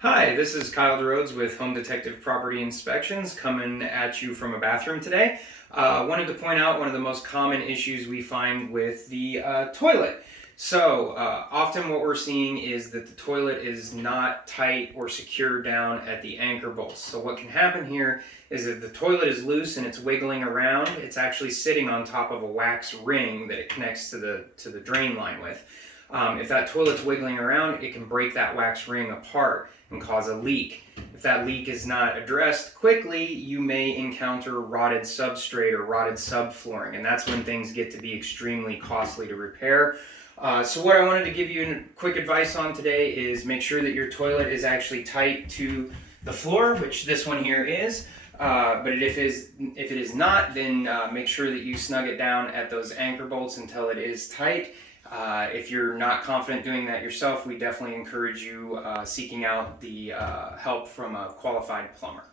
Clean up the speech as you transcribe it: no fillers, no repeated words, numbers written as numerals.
Hi, this is Kyle DeRodes with Home Detective Property Inspections coming at you from a bathroom today. Wanted to point out one of the most common issues we find with the toilet. Often what we're seeing is that the toilet is not tight or secure down at the anchor bolts. So what can happen here is that the toilet is loose and it's wiggling around. It's actually sitting on top of a wax ring that it connects to the drain line with. If that toilet's wiggling around, it can break that wax ring apart and cause a leak. If that leak is not addressed quickly, you may encounter rotted substrate or rotted subflooring, and that's when things get to be extremely costly to repair. So what I wanted to give you quick advice on today is make sure that your toilet is actually tight to the floor, which this one here is. But if it is not, then make sure that you snug it down at those anchor bolts until it is tight. If you're not confident doing that yourself, we definitely encourage you seeking out the help from a qualified plumber.